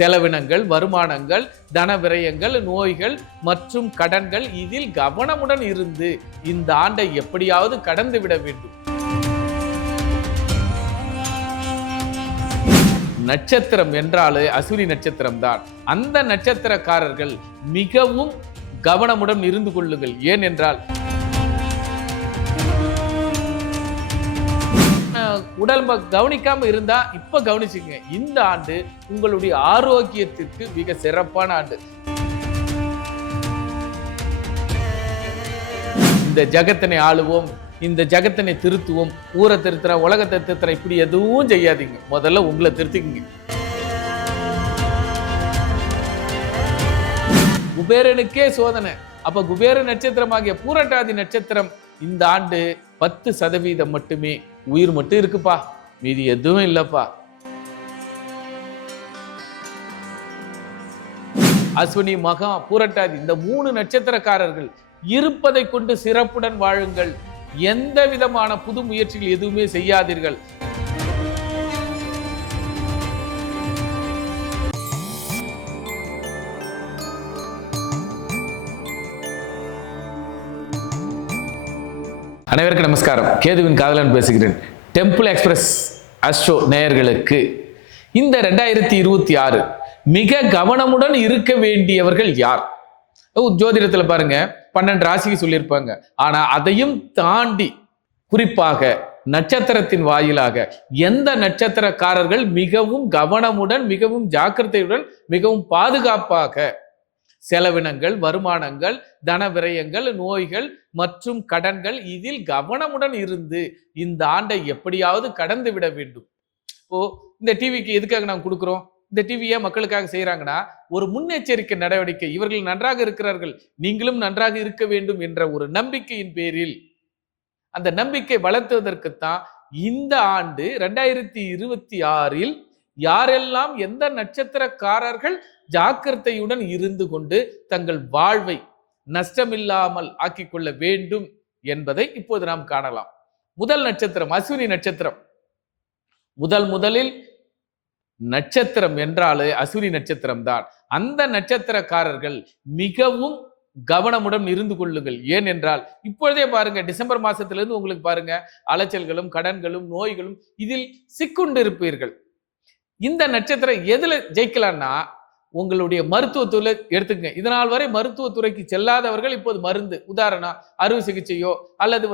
செலவினங்கள், வருமானங்கள், தன விரயங்கள், நோய்கள் மற்றும் கடன்கள் இதில் கவனமுடன் இருந்து இந்த ஆண்டை எப்படியாவது கடந்து விட வேண்டும். நட்சத்திரம் என்றாலே அஸ்வினி நட்சத்திரம் தான். அந்த நட்சத்திரக்காரர்கள் மிகவும் கவனமுடன் இருந்து கொள்ளுங்கள். ஏனென்றால் உடம்ப கவனிக்காம இருந்தா இப்ப கவனிச்சுங்க. இந்த ஆண்டு உங்களுடைய ஆரோக்கியத்திற்கு மிக சிறப்பான ஆண்டு. இந்த ஜகத்தினை ஆளுவோம், இந்த ஜகத்தினை திருத்துவோம், ஊரை திருத்துற, உலகத்தை திருத்துற, இப்படி எதுவும் செய்யாதீங்க. முதல்ல உங்களை திருத்திக்குங்க. குபேரனுக்கே சோதனை. அப்ப குபேர நட்சத்திரமாகிய பூரட்டாதி நட்சத்திரம் இந்த ஆண்டு 10% மட்டுமே உயிர் மட்டும் இருக்குப்பா, மீதி எதுவும் இல்லப்பா. அஸ்வினி, மகா, பூரட்டாதி இந்த 3 நட்சத்திரக்காரர்கள் இருப்பதை கொண்டு சிறப்புடன் வாழுங்கள். எந்த விதமான புது முயற்சிகள் எதுவுமே செய்யாதீர்கள். அனைவருக்கும் நமஸ்காரம். கேதுவின் காதலன் பேசுகிறேன். டெம்பிள் எக்ஸ்பிரஸ் அஸ்ட்ரோ நேயர்களுக்கு இந்த 2026 மிக கவனமுடன் இருக்க வேண்டியவர்கள் யார்? ஜோதிடத்துல பாருங்க 12 ராசிக்கு சொல்லியிருப்பாங்க. ஆனா அதையும் தாண்டி குறிப்பாக நட்சத்திரத்தின் வாயிலாக எந்த நட்சத்திரக்காரர்கள் மிகவும் கவனமுடன், மிகவும் ஜாக்கிரதையுடன், மிகவும் பாதுகாப்பாக செலவினங்கள், வருமானங்கள், தன விரயங்கள், நோய்கள் மற்றும் கடன்கள் இதில் கவனமுடன் இருந்து இந்த ஆண்டை எப்படியாவது கடந்து விட வேண்டும். இப்போ இந்த டிவிக்கு எதுக்காக நாம் கொடுக்கிறோம்? இந்த டிவியை மக்களுக்காக செய்யறாங்கன்னா ஒரு முன்னெச்சரிக்கை நடவடிக்கை. இவர்கள் நன்றாக இருக்கிறார்கள், நீங்களும் நன்றாக இருக்க வேண்டும் என்ற ஒரு நம்பிக்கையின் பேரில், அந்த நம்பிக்கை வளர்த்துவதற்குத்தான் இந்த ஆண்டு 2026 யாரெல்லாம் எந்த நட்சத்திரக்காரர்கள் ஜாக்கிரதையுடன் இருந்து கொண்டு தங்கள் வாழ்வை நஷ்டமில்லாமல் ஆக்கிக் கொள்ள வேண்டும் என்பதை இப்போது நாம் காணலாம். முதல் நட்சத்திரம் அஸ்வினி நட்சத்திரம். முதலில் நட்சத்திரம் என்றாலே அஸ்வினி நட்சத்திரம் தான். அந்த நட்சத்திரக்காரர்கள் மிகவும் கவனமுடன் இருந்து கொள்ளுங்கள். ஏனென்றால் இப்பொழுதே பாருங்க, டிசம்பர் மாசத்திலிருந்து உங்களுக்கு பாருங்க அலைச்சல்களும், கடன்களும், நோய்களும் இதில் சிக்குண்டு இருப்பீர்கள். இந்த நட்சத்திரம் எதுல ஜெயிக்கலாம்னா உங்களுடைய மருத்துவத்துறை எடுத்துக்கங்க. இதனால் வரை மருத்துவத்துறைக்கு செல்லாதவர்கள் இப்போது மருந்து, உதாரணம் அறுவை சிகிச்சையோ அல்லது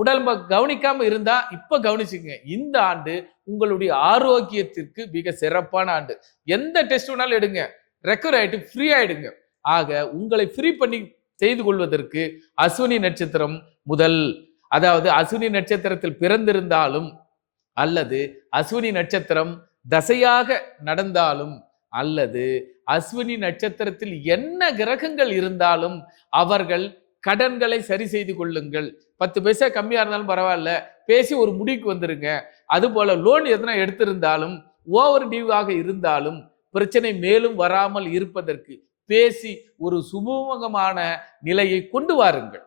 உடம்ப கவனிக்காம இருந்தா இப்ப கவனிச்சுங்க. இந்த ஆண்டு உங்களுடைய ஆரோக்கியத்திற்கு மிக சிறப்பான ஆண்டு. எந்த டெஸ்ட் வேணாலும் எடுங்க, ரெக்கவர் ஆயிட்டு ஃப்ரீ ஆயிடுங்க. ஆக உங்களை ஃப்ரீ பண்ணி செய்து கொள்வதற்கு அஸ்வினி நட்சத்திரம் அதாவது அஸ்வினி நட்சத்திரத்தில் பிறந்திருந்தாலும் அல்லது அஸ்வினி நட்சத்திரம் தசையாக நடந்தாலும் அல்லது அஸ்வினி நட்சத்திரத்தில் என்ன கிரகங்கள் இருந்தாலும் அவர்கள் கடன்களை சரி செய்து கொள்ளுங்கள். 10 பைசா கம்மியா இருந்தாலும் பரவாயில்ல, பேசி ஒரு முடிவுக்கு வந்துருங்க. அது போல லோன் எதனா எடுத்திருந்தாலும், ஓவர் டியூவாக இருந்தாலும் பிரச்சனை மேலும் வராமல் இருப்பதற்கு பேசி ஒரு சுமூகமான நிலையை கொண்டு வாருங்கள்.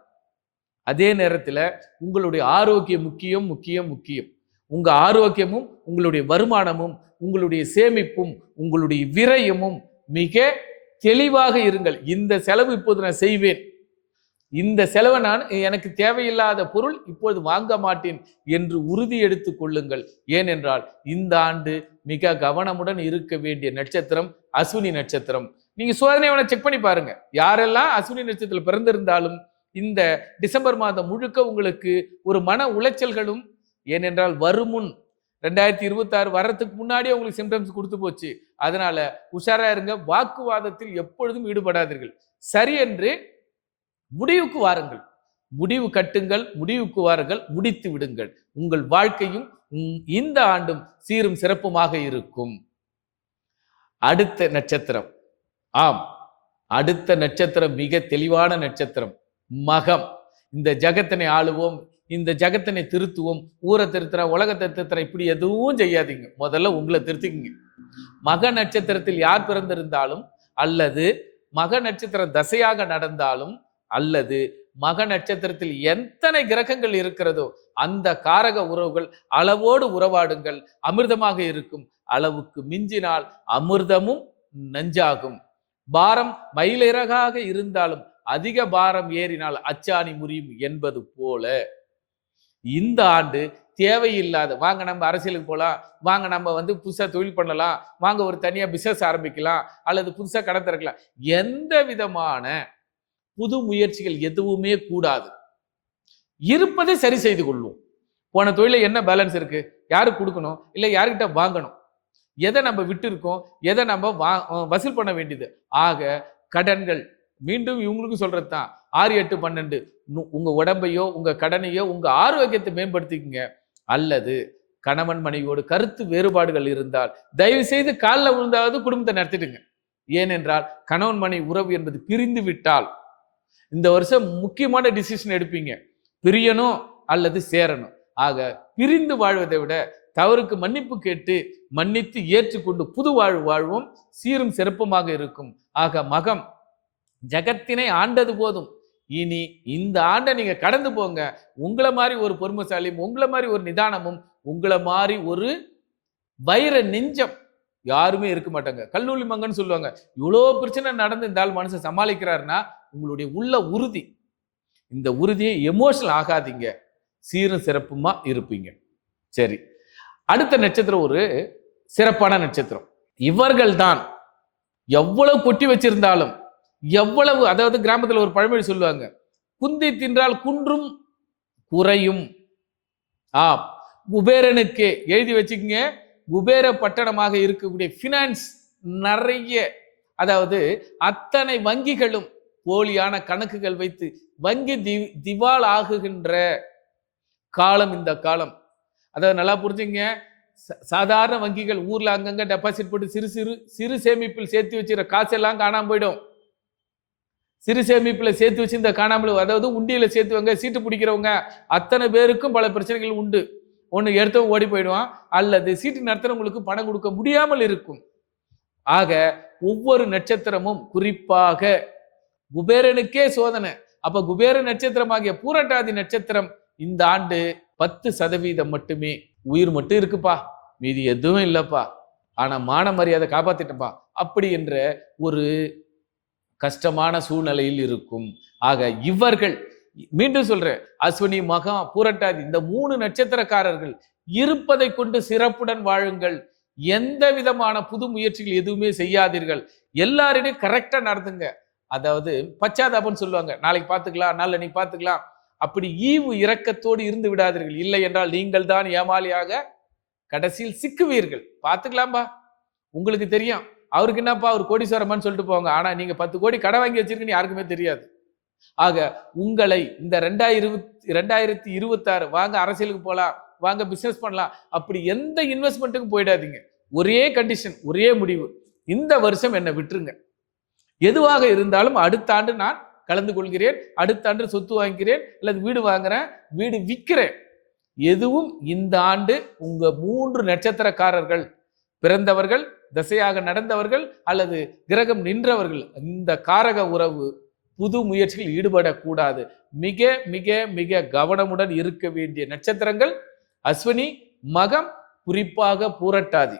அதே நேரத்தில் உங்களுடைய ஆரோக்கியம் முக்கியம் முக்கியம் முக்கியம். உங்க ஆரோக்கியமும், உங்களுடைய வருமானமும், உங்களுடைய சேமிப்பும், உங்களுடைய விரயமும் மிக தெளிவாக இருங்கள். இந்த செலவு இப்போது நான் செய்வேன், இந்த செலவை நான் எனக்கு தேவையில்லாத பொருள் இப்போது வாங்க மாட்டேன் என்று உறுதி எடுத்துக் கொள்ளுங்கள். ஏனென்றால் இந்த ஆண்டு மிக கவனமுடன் இருக்க வேண்டிய நட்சத்திரம் அஸ்வினி நட்சத்திரம். நீங்க சோதனை செக் பண்ணி பாருங்க. யாரெல்லாம் அஸ்வினி நட்சத்திரத்தில் பிறந்திருந்தாலும் இந்த டிசம்பர் மாதம் முழுக்க உங்களுக்கு ஒரு மன உளைச்சல்களும், ஏனென்றால் வருமுன் 2026 வர்றதுக்கு முன்னாடியே உங்களுக்கு சிம்டம்ஸ் கொடுத்து போச்சு. அதனால உஷாரா இருங்க. வாக்குவாதத்தில் எப்பொழுதும் ஈடுபடாதீர்கள். சரி என்று முடிவுக்கு வாருங்கள், முடிவு கட்டுங்கள், முடிவுக்கு வாருங்கள், முடித்து விடுங்கள். உங்கள் வாழ்க்கையும் இந்த ஆண்டும் சீரும் சிறப்புமாக இருக்கும். அடுத்த நட்சத்திரம், அடுத்த நட்சத்திரம் மிக தெளிவான நட்சத்திரம் மகம். இந்த ஜகத்தினை ஆளுவோம், இந்த ஜகத்தினை திருத்துவோம், ஊரை திருத்துற, உலகத்தை திருத்துற, இப்படி எதுவும் செய்யாதீங்க. முதல்ல உங்களை திருத்திக்குங்க. மக நட்சத்திரத்தில் யார் பிறந்திருந்தாலும் அல்லது மக நட்சத்திர தசையாக நடந்தாலும் அல்லது மக நட்சத்திரத்தில் எத்தனை கிரகங்கள் இருக்கிறதோ அந்த காரக உறவுகள் அளவோடு உறவாடுங்கள், அமிர்தமாக இருக்கும். அளவுக்கு மிஞ்சினால் அமிர்தமும் நஞ்சாகும். பாரம் மயிலிறகாக இருந்தாலும் அதிக பாரம் ஏறினால் அச்சாணி முறியும் என்பது போல இந்த ஆண்டு தேவையில்லாத வாங்க நம்ம அரசியலுக்கு போகலாம், வாங்க நம்ம புதுசா தொழில் பண்ணலாம், வாங்க ஒரு தனியா பிசினஸ் ஆரம்பிக்கலாம், அல்லது புதுசா கடை திறக்கலாம், எந்த விதமான புது முயற்சிகள் எதுவுமே கூடாது. இருப்பதை சரி செய்து கொள்வோம். போன தொழில என்ன பேலன்ஸ் இருக்கு, யாருக்கு கொடுக்கணும், இல்லை யாருக்கிட்ட வாங்கணும், எதை நம்ம விட்டு இருக்கோம், எதை நம்ம வசூல் பண்ண வேண்டியது. ஆக கடன்கள் மீண்டும் இவங்களுக்கும் சொல்றது தான் 6, 8, 12 உங்க உடம்பையோ உங்க கடனையோ உங்க ஆரோக்கியத்தை மேம்படுத்திக்கங்க. அல்லது கணவன் மனைவியோடு கருத்து வேறுபாடுகள் இருந்தால் தயவு செய்து காலில் விழுந்தாவது குடும்பத்தை நடத்திடுங்க. ஏனென்றால் கணவன் மனைவி உறவு என்பது பிரிந்து விட்டால் இந்த வருஷம் முக்கியமான டிசிஷன் எடுப்பீங்க, பிரியணும் அல்லது சேரணும். ஆக பிரிந்து வாழ்வதை விட தவறுக்கு மன்னிப்பு கேட்டு மன்னித்து ஏற்றுக்கொண்டு புது வாழ்வு வாழ்வோம், சீரும் சிறப்புமாக இருக்கும். ஆக மகம் ஜகத்தினை ஆண்டது போதும், இனி இந்த ஆண்டை நீங்க கடந்து போங்க. உங்களை மாதிரி ஒரு பொறுமைசாலியும், உங்களை மாதிரி ஒரு நிதானமும், உங்களை மாதிரி ஒரு வைர நெஞ்சம் யாருமே இருக்க மாட்டாங்க. கல்லூரி மங்கன்னு சொல்லுவாங்க. இவ்வளோ பிரச்சனை நடந்து இந்த ஆள் மனுஷன் சமாளிக்கிறாருன்னா உங்களுடைய உள்ள உறுதி. இந்த உறுதியை எமோஷனல் ஆகாதீங்க, சீரும் சிறப்புமா இருப்பீங்க. சரி, அடுத்த நட்சத்திரம் ஒரு சிறப்பான நட்சத்திரம். இவர்கள் தான் எவ்வளவு கொட்டி வச்சிருந்தாலும், எவ்வளவு, அதாவது கிராமத்தில் ஒரு பழமொழி சொல்லுவாங்க, குந்தி தின்றால் குன்றும் குறையும். குபேரனுக்கே எழுதி வச்சுக்கங்க, குபேர பட்டணமாக இருக்கக்கூடிய பினான்ஸ் நிறைய, அதாவது அத்தனை வங்கிகளும் போலியான கணக்குகள் வைத்து வங்கி திவால் ஆகுகின்ற காலம் இந்த காலம். அதாவது நல்லா புரிஞ்சுங்க, சாதாரண வங்கிகள் ஊர்ல அங்கங்க டெபாசிட் போட்டு சிறு சிறு சிறு சேமிப்பில் சேர்த்து வச்சுக்கிற காசெல்லாம் காணாம போயிடும். சிறு சேமிப்பில் சேர்த்து வச்சு இந்த காணாமல், அதாவது உண்டியில சேர்த்துவங்க, சீட்டு பிடிக்கிறவங்க அத்தனை பேருக்கும் பல பிரச்சனைகள் உண்டு. ஒன்று எடுத்தவங்க ஓடி போயிடுவான், அல்லது சீட்டு நடத்துறவங்களுக்கு பணம் கொடுக்க முடியாமல் இருக்கும். ஆக ஒவ்வொரு நட்சத்திரமும், குறிப்பாக குபேரனுக்கே சோதனை. அப்ப குபேர நட்சத்திரமாகிய பூரட்டாதி நட்சத்திரம் இந்த ஆண்டு 10% மட்டுமே உயிர் மட்டும் இருக்குப்பா, மீதி எதுவும் இல்லப்பா, ஆனா மான மரியாதை காப்பாத்திட்டப்பா அப்படி என்ற ஒரு கஷ்டமான சூழ்நிலையில் இருக்கும். ஆக இவர்கள், மீண்டும் சொல்றேன், அஸ்வினி மகா பூரட்டாதி இந்த 3 நட்சத்திரக்காரர்கள் இருப்பதை கொண்டு சிறப்புடன் வாழுங்கள். எந்த விதமான புது முயற்சிகள் எதுவுமே செய்யாதீர்கள். எல்லாரிடையும் கரெக்டா நடந்துங்க. அதாவது பச்சாதாபம் சொல்லுவாங்க, நாளைக்கு பார்த்துக்கலாம், நாளைக்கு பார்த்துக்கலாம், அப்படி ஈவு இரக்கத்தோடு இருந்து விடாதீர்கள். இல்லை என்றால் நீங்கள் தான் ஏமாளியாக கடைசியில் சிக்குவீர்கள். பார்த்துக்கலாம்பா, உங்களுக்கு தெரியும், அவருக்கு என்னப்பா அவர் கோடீஸ்வரமான்னு சொல்லிட்டு போவாங்க. ஆனா நீங்க 10 கோடி கடை வாங்கி வச்சிருக்கீங்கன்னு யாருக்குமே தெரியாது. ஆக உங்களை இந்த 2026 வாங்க அரசியலுக்கு போகலாம், வாங்க பிசினஸ் பண்ணலாம், அப்படி எந்த இன்வெஸ்ட்மெண்ட்டுக்கும் போயிடாதீங்க. ஒரே கண்டிஷன், ஒரே முடிவு, இந்த வருஷம் என்னை விட்டுருங்க. எதுவாக இருந்தாலும் அடுத்த ஆண்டு நான் கலந்து கொள்கிறேன், அடுத்த ஆண்டு சொத்து வாங்கிக்கிறேன், அல்லது வீடு வாங்குறேன், வீடு விற்கிறேன். எதுவும் இந்த ஆண்டு உங்க 3 நட்சத்திரக்காரர்கள் பிறந்தவர்கள், தசையாக நடந்தவர்கள், அல்லது கிரகம் நின்றவர்கள், இந்த காரக உறவு புது முயற்சியில் ஈடுபடக்கூடாது. மிக மிக மிக கவனமுடன் இருக்க வேண்டிய நட்சத்திரங்கள் அஸ்வினி, மகம், குறிப்பாக பூரட்டாதி.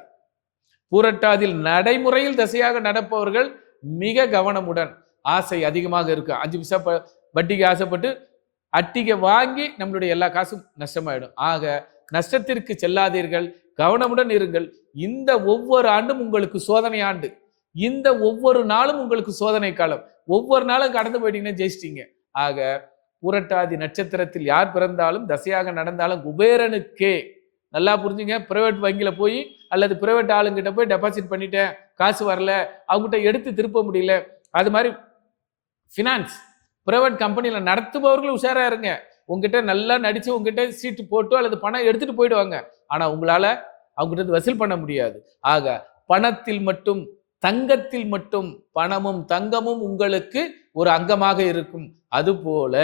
பூரட்டாதியில் நடைமுறையில் தசையாக நடப்பவர்கள் மிக கவனமுடன், ஆசை அதிகமாக இருக்கு. 5 பைசா வட்டிக்கு ஆசைப்பட்டு அட்டிகை வாங்கி நம்மளுடைய எல்லா காசும் நஷ்டமாயிடும். ஆக நஷ்டத்திற்கு செல்லாதீர்கள், கவனமுடன் இருங்கள். இந்த ஒவ்வொரு ஆண்டும் உங்களுக்கு சோதனை ஆண்டு, இந்த ஒவ்வொரு நாளும் உங்களுக்கு சோதனை காலம். ஒவ்வொரு நாளும் கடந்து போயிட்டீங்கன்னா ஜெயிச்சிட்டீங்க. ஆக பூரட்டாதி நட்சத்திரத்தில் யார் பிறந்தாலும் தசையாக நடந்தாலும் குபேரனுக்கே, நல்லா புரிஞ்சுங்க, பிரைவேட் வங்கியில போய் அல்லது பிரைவேட் ஆளுங்கிட்ட போய் டெபாசிட் பண்ணிட்டேன், காசு வரல, அவங்ககிட்ட எடுத்து திருப்ப முடியல, அது மாதிரி ஃபினான்ஸ் பிரைவேட் கம்பெனியில நடத்துபவர்கள் உஷாரா இருங்க. உங்ககிட்ட நல்லா நடிச்சு உங்ககிட்ட சீட்டு போட்டோ அல்லது பணம் எடுத்துட்டு போயிடுவாங்க. ஆனா உங்களால அவங்ககிட்ட வசூல் பண்ண முடியாது. ஆக பணத்தில் மட்டும், தங்கத்தில் மட்டும், பணமும் தங்கமும் உங்களுக்கு ஒரு அங்கமாக இருக்கும். அதுபோல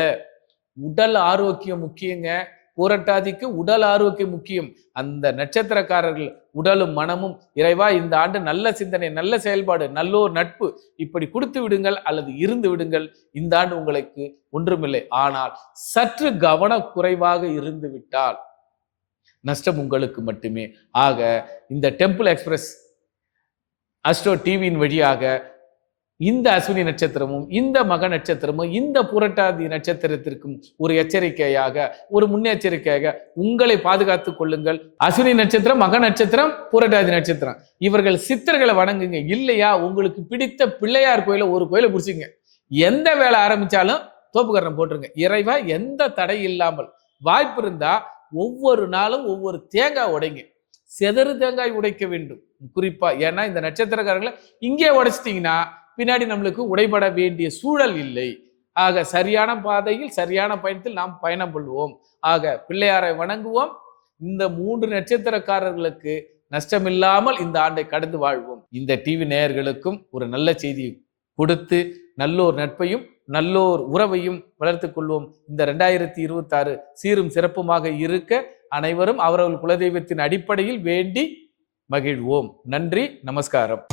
உடல் ஆரோக்கியம் முக்கியங்க. பூரட்டாதிக்கு உடல் ஆரோக்கியம் முக்கியம். அந்த நட்சத்திரக்காரர்கள் உடலும் மனமும், இறைவா இந்த ஆண்டு நல்ல சிந்தனை, நல்ல செயல்பாடு, நல்லோர் நட்பு இப்படி கொடுத்து விடுங்கள் அல்லது இருந்து விடுங்கள். இந்த ஆண்டு உங்களுக்கு ஒன்றுமில்லை. ஆனால் சற்று கவன குறைவாக இருந்து விட்டால், நஷ்டம் உங்களுக்கு மட்டுமே. ஆக இந்த டெம்பிள் எக்ஸ்பிரஸ் அஸ்ட்ரோ டிவியின் வழியாக இந்த அஸ்வினி நட்சத்திரமும் இந்த மக நட்சத்திரமும் இந்த புரட்டாதி நட்சத்திரத்திற்கும் ஒரு எச்சரிக்கையாக, ஒரு முன்னெச்சரிக்கையாக உங்களை பாதுகாத்துக் கொள்ளுங்கள். அஸ்வினி நட்சத்திரம், மக நட்சத்திரம், புரட்டாதி நட்சத்திரம் இவர்கள் சித்தர்களை வணங்குங்க. இல்லையா உங்களுக்கு பிடித்த பிள்ளையார் கோயில ஒரு கோயிலை பிடிச்சிங்க, எந்த வேலை ஆரம்பிச்சாலும் தோப்புக்கரணம் போட்டுருங்க. இறைவா எந்த தடை இல்லாமல் வாய்ப்பு இருந்தா ஒவ்வொரு நாளும் ஒவ்வொரு தேங்காய் உடைங்க. செதறு தேங்காய் உடைக்க வேண்டும் குறிப்பா. ஏன்னா இந்த நட்சத்திரக்காரங்களை இங்கே உடைச்சிட்டீங்கன்னா பின்னாடி நம்மளுக்கு உடைபட வேண்டிய சூழல் இல்லை. ஆக சரியான பாதையில் சரியான பயணத்தில் நாம் பயணம் கொள்வோம். ஆக பிள்ளையாரை வணங்குவோம். இந்த 3 நட்சத்திரக்காரர்களுக்கு நஷ்டமில்லாமல் இந்த ஆண்டை கடந்து வாழ்வோம். இந்த டிவி நேயர்களுக்கும் ஒரு நல்ல செய்தி கொடுத்து நல்லோர் நட்பையும் நல்லோர் உறவையும் வளர்த்துக் கொள்வோம். இந்த 2026 சீரும் சிறப்புமாக இருக்க அனைவரும் அவரவர்கள் குலதெய்வத்தின் அடிப்படையில் வேண்டி மகிழ்வோம். நன்றி, நமஸ்காரம்.